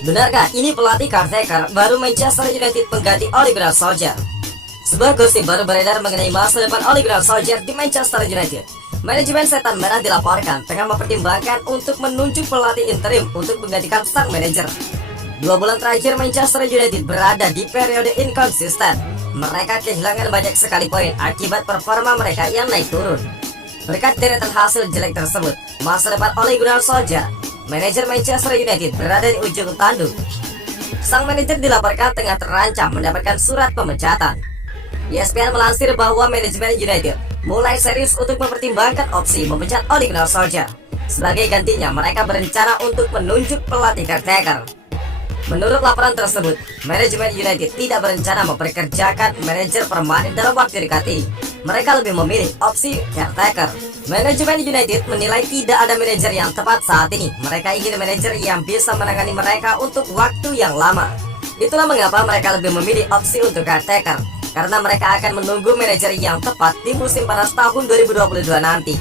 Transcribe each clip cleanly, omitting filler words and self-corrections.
Benarkah ini pelatih caretaker baru Manchester United mengganti Ole Gunnar Solskjaer? Sebuah gosip baru beredar mengenai masa depan Ole Gunnar Solskjaer di Manchester United. Manajemen Setan Merah dilaporkan tengah mempertimbangkan untuk menunjuk pelatih interim untuk menggantikan sang manajer. 2 bulan terakhir Manchester United berada di periode inkonsisten. Mereka kehilangan banyak sekali poin akibat performa mereka yang naik turun. Berkat deretan hasil jelek tersebut, masa depan Ole Gunnar Solskjaer, manajer Manchester United, berada di ujung tanduk. Sang manajer dilaporkan tengah terancam mendapatkan surat pemecatan. ESPN melansir bahwa manajemen United mulai serius untuk mempertimbangkan opsi memecat Ole Gunnar Solskjaer. Sebagai gantinya, mereka berencana untuk menunjuk pelatih caretaker. Menurut laporan tersebut, manajemen United tidak berencana memperkerjakan manajer permanen dalam waktu dekat ini. Mereka lebih memilih opsi caretaker. Manajemen United menilai tidak ada manajer yang tepat saat ini. Mereka ingin manajer yang bisa menangani mereka untuk waktu yang lama. Itulah mengapa mereka lebih memilih opsi untuk caretaker, karena mereka akan menunggu manajer yang tepat di musim panas tahun 2022 nanti.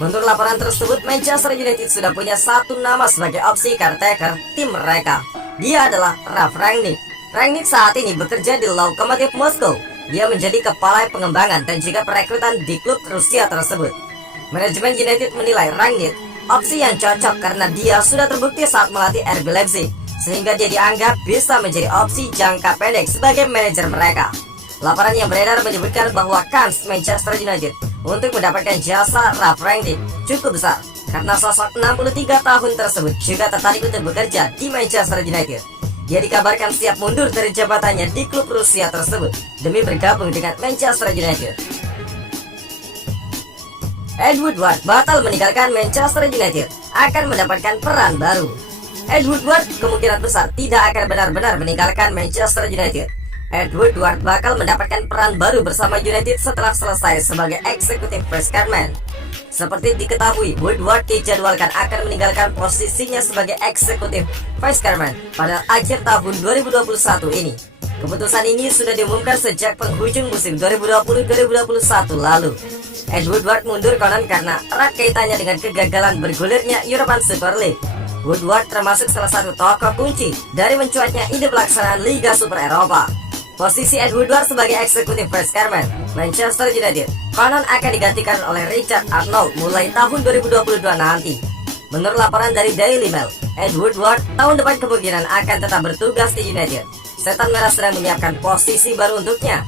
Menurut laporan tersebut, Manchester United sudah punya satu nama sebagai opsi caretaker tim mereka. Dia adalah Ralf Rangnick. Rangnick saat ini bekerja di Lokomotiv Moskow. Dia menjadi kepala pengembangan dan juga perekrutan di klub Rusia tersebut. Manajemen United menilai Rangnick opsi yang cocok karena dia sudah terbukti saat melatih RB Leipzig, sehingga dia dianggap bisa menjadi opsi jangka pendek sebagai manajer mereka. Laporan yang beredar menyebutkan bahwa kans Manchester United untuk mendapatkan jasa Ralf Rangnick cukup besar, karena sosok 63 tahun tersebut juga tertarik untuk bekerja di Manchester United. Dia dikabarkan siap mundur dari jabatannya di klub Rusia tersebut demi bergabung dengan Manchester United. Ed Woodward batal meninggalkan Manchester United, akan mendapatkan peran baru. Ed Woodward kemungkinan besar tidak akan benar-benar meninggalkan Manchester United. Ed Woodward bakal mendapatkan peran baru bersama United setelah selesai sebagai eksekutif vice chairman. Seperti diketahui, Woodward dijadwalkan akan meninggalkan posisinya sebagai eksekutif vice chairman pada akhir tahun 2021 ini. Keputusan ini sudah diumumkan sejak penghujung musim 2020-2021 lalu. Ed Woodward mundur konon karena erat kaitannya dengan kegagalan bergulirnya European Super League. Woodward termasuk salah satu tokoh kunci dari mencuatnya ide pelaksanaan Liga Super Eropa. Posisi Ed Woodward sebagai eksekutif vice chairman Manchester United konon akan digantikan oleh Richard Arnold mulai tahun 2022 nanti. Menurut laporan dari Daily Mail, Ed Woodward tahun depan kemungkinan akan tetap bertugas di United. Setan Merah sedang menyiapkan posisi baru untuknya.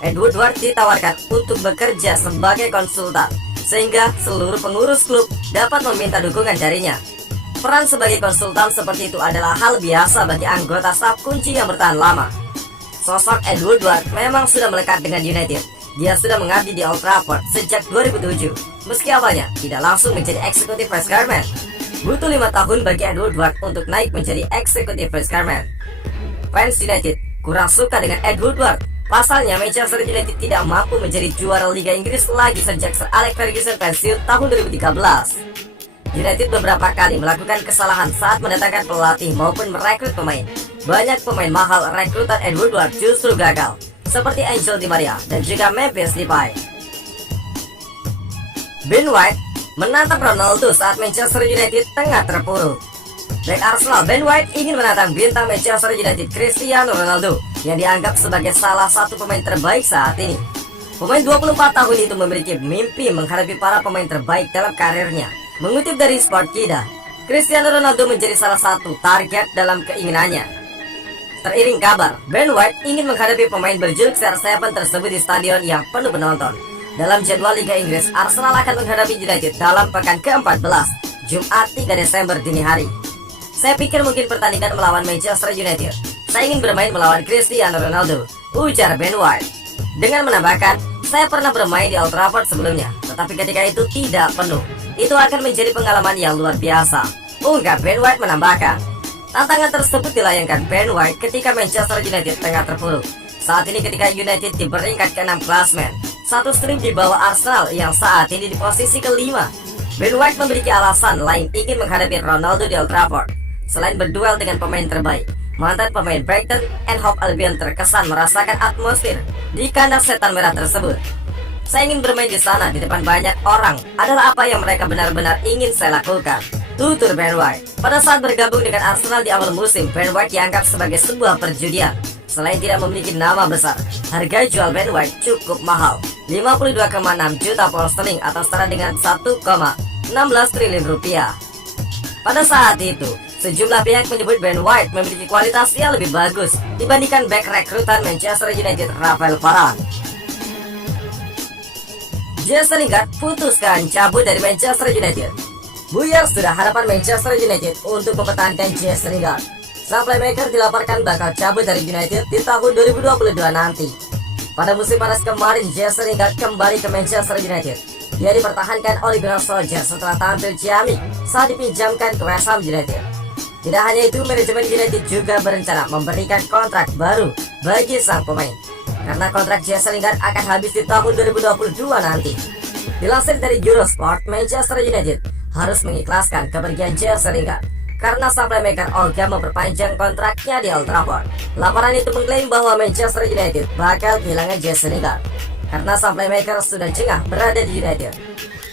Ed Woodward ditawarkan untuk bekerja sebagai konsultan, sehingga seluruh pengurus klub dapat meminta dukungan darinya. Peran sebagai konsultan seperti itu adalah hal biasa bagi anggota staf kunci yang bertahan lama. Sosok Ed Woodward memang sudah melekat dengan United. Dia sudah mengabdi di Old Trafford sejak 2007. Meski awalnya tidak langsung menjadi eksekutif vice chairman, butuh 5 tahun bagi Ed Woodward untuk naik menjadi eksekutif vice chairman. Fans United kurang suka dengan Ed Woodward. Pasalnya Manchester United tidak mampu menjadi juara Liga Inggris lagi sejak Sir Alex Ferguson pensiun tahun 2013. United beberapa kali melakukan kesalahan saat mendatangkan pelatih maupun merekrut pemain. Banyak pemain mahal rekrutan Ed Woodward justru gagal, seperti Angel Di Maria dan juga Memphis Depay. Ben White menantang Ronaldo saat Manchester United tengah terpuruk. Bek Arsenal Ben White ingin menantang bintang Manchester United Cristiano Ronaldo yang dianggap sebagai salah satu pemain terbaik saat ini. Pemain 24 tahun itu memiliki mimpi menghadapi para pemain terbaik dalam karirnya. Mengutip dari Sportkida, Cristiano Ronaldo menjadi salah satu target dalam keinginannya. Teriring kabar, Ben White ingin menghadapi pemain berjuluk CR7 tersebut di stadion yang penuh penonton. Dalam jadwal Liga Inggris, Arsenal akan menghadapi United dalam pekan ke-14, Jumat 3 Desember dini hari. Saya pikir mungkin pertandingan melawan Manchester United. Saya ingin bermain melawan Cristiano Ronaldo, ujar Ben White. Dengan menambahkan, saya pernah bermain di Old Trafford sebelumnya, tetapi ketika itu tidak penuh. Itu akan menjadi pengalaman yang luar biasa, ungkap Ben White menambahkan. Tantangan tersebut dilayangkan Ben White ketika Manchester United tengah terpuruk. Saat ini ketika United di peringkat ke-6 klasmen, satu stream di bawah Arsenal yang saat ini di posisi kelima. Ben White memiliki alasan lain ingin menghadapi Ronaldo di Old Trafford. Selain berduel dengan pemain terbaik, mantan pemain Brighton and Hove Albion terkesan merasakan atmosfer di kandang Setan Merah tersebut. Saya ingin bermain di sana di depan banyak orang adalah apa yang mereka benar-benar ingin saya lakukan. Tutur Ben White. Pada saat bergabung dengan Arsenal di awal musim, Ben White dianggap sebagai sebuah perjudian. Selain tidak memiliki nama besar, harga jual Ben White cukup mahal, 52,6 juta pound sterling atau setara dengan 1,16 triliun rupiah. Pada saat itu, sejumlah pihak menyebut Ben White memiliki kualitas yang lebih bagus dibandingkan bek rekrutan Manchester United Rafael Varane. Jesse Lingard putuskan cabut dari Manchester United. Buyar sudah harapan Manchester United untuk mempertahankan Jesse Lingard. Sang playmaker dilaporkan bakal cabut dari United di tahun 2022 nanti. Pada musim panas kemarin, Jesse Lingard kembali ke Manchester United. Dia dipertahankan oleh Gunnar Solskjaer setelah tampil ciamik saat dipinjamkan ke West Ham United. Tidak hanya itu, manajemen United juga berencana memberikan kontrak baru bagi sang pemain, karena kontrak Jesse Lingard akan habis di tahun 2022 nanti. Dilansir dari Eurosport, Manchester United harus mengikhlaskan kepergian Jesse Lingard karena sang playmaker Olga memperpanjang kontraknya di Old Trafford. Laporan itu mengklaim bahwa Manchester United bakal kehilangan Jesse Lingard karena sang playmaker sudah jengah berada di United.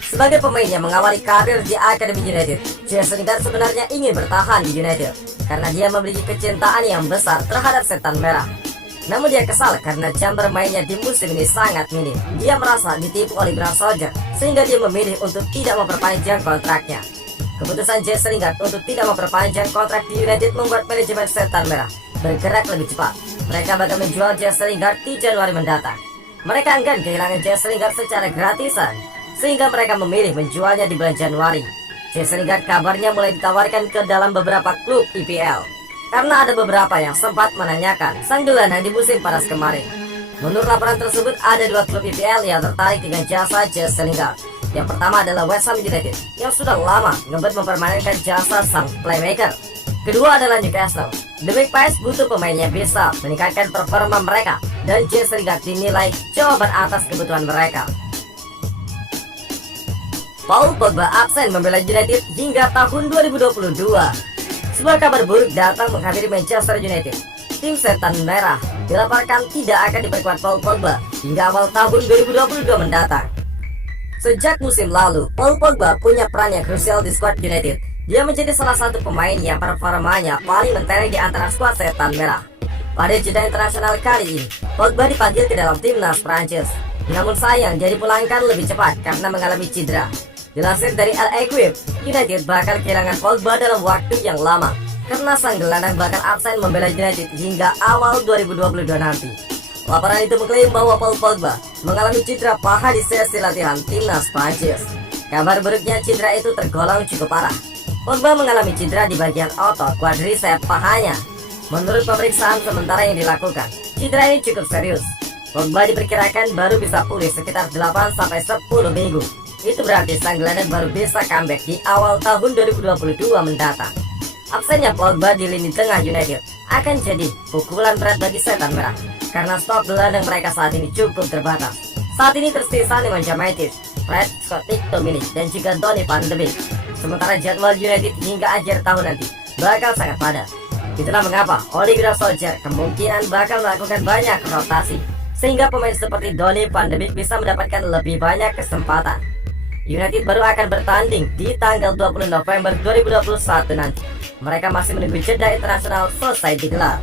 Sebagai pemain yang mengawali karir di Akademi United, Jesse Lingard sebenarnya ingin bertahan di United karena dia memiliki kecintaan yang besar terhadap setan merah. Namun dia kesal karena jam bermainnya di musim ini sangat minim. Dia merasa ditipu oleh Gunnar Solskjaer sehingga dia memilih untuk tidak memperpanjang kontraknya. Keputusan Jesse Lingard untuk tidak memperpanjang kontrak di United membuat manajemen setan merah bergerak lebih cepat. Mereka bakal menjual Jesse Lingard di Januari mendatang. Mereka enggan kehilangan Jesse Lingard secara gratisan, sehingga mereka memilih menjualnya di bulan Januari. Jesse Lingard kabarnya mulai ditawarkan ke dalam beberapa klub IPL, karena ada beberapa yang sempat menanyakan sang gelandang di musim panas kemarin. Menurut laporan tersebut, ada dua klub IPL yang tertarik dengan jasa Jesse Lingard. Yang pertama adalah West Ham United yang sudah lama ngebet mempermainkan jasa sang playmaker. Kedua adalah Newcastle. The Magpies butuh pemain yang bisa meningkatkan performa mereka, dan Jesse Lingard dinilai jawaban atas kebutuhan mereka. Paul Pogba absen membela United hingga tahun 2022. Sebuah kabar buruk datang menghampiri Manchester United. Tim setan merah dilaporkan tidak akan diperkuat Paul Pogba hingga awal tahun 2022 mendatang. Sejak musim lalu, Paul Pogba punya peran yang krusial di skuad United. Dia menjadi salah satu pemain yang performanya paling mentereng di antara skuad setan merah. Pada jeda internasional kali ini, Pogba dipanggil ke dalam timnas Prancis. Namun sayang, dia dipulangkan lebih cepat karena mengalami cedera. Dilansir dari L'Equipe, United bakal kehilangan Pogba dalam waktu yang lama karena sang gelandang bakal absen membela United hingga awal 2022 nanti. Laporan itu mengklaim bahwa Paul Pogba mengalami cedera paha di sesi latihan timnas Prancis. Kabar buruknya, cedera itu tergolong cukup parah. Pogba mengalami cedera di bagian otot quadriceps pahanya. Menurut pemeriksaan sementara yang dilakukan, cedera ini cukup serius. Pogba diperkirakan baru bisa pulih sekitar 8-10 minggu. Itu berarti sang gelandang baru bisa comeback di awal tahun 2022 mendatang. Absennya Pogba di lini tengah United akan jadi pukulan berat bagi setan merah karena stok gelandang mereka saat ini cukup terbatas. Saat ini tersisa Nemanja Matic, Fred, Scott McTominay, dan juga Donny van de Beek. Sementara jadwal United hingga akhir tahun nanti bakal sangat padat. Itulah mengapa Ole Gunnar Solskjaer kemungkinan bakal melakukan banyak rotasi, sehingga pemain seperti Donny van de Beek bisa mendapatkan lebih banyak kesempatan. United baru akan bertanding di tanggal 20 November 2021 nanti. Mereka masih menunggu jeda internasional selesai digelar.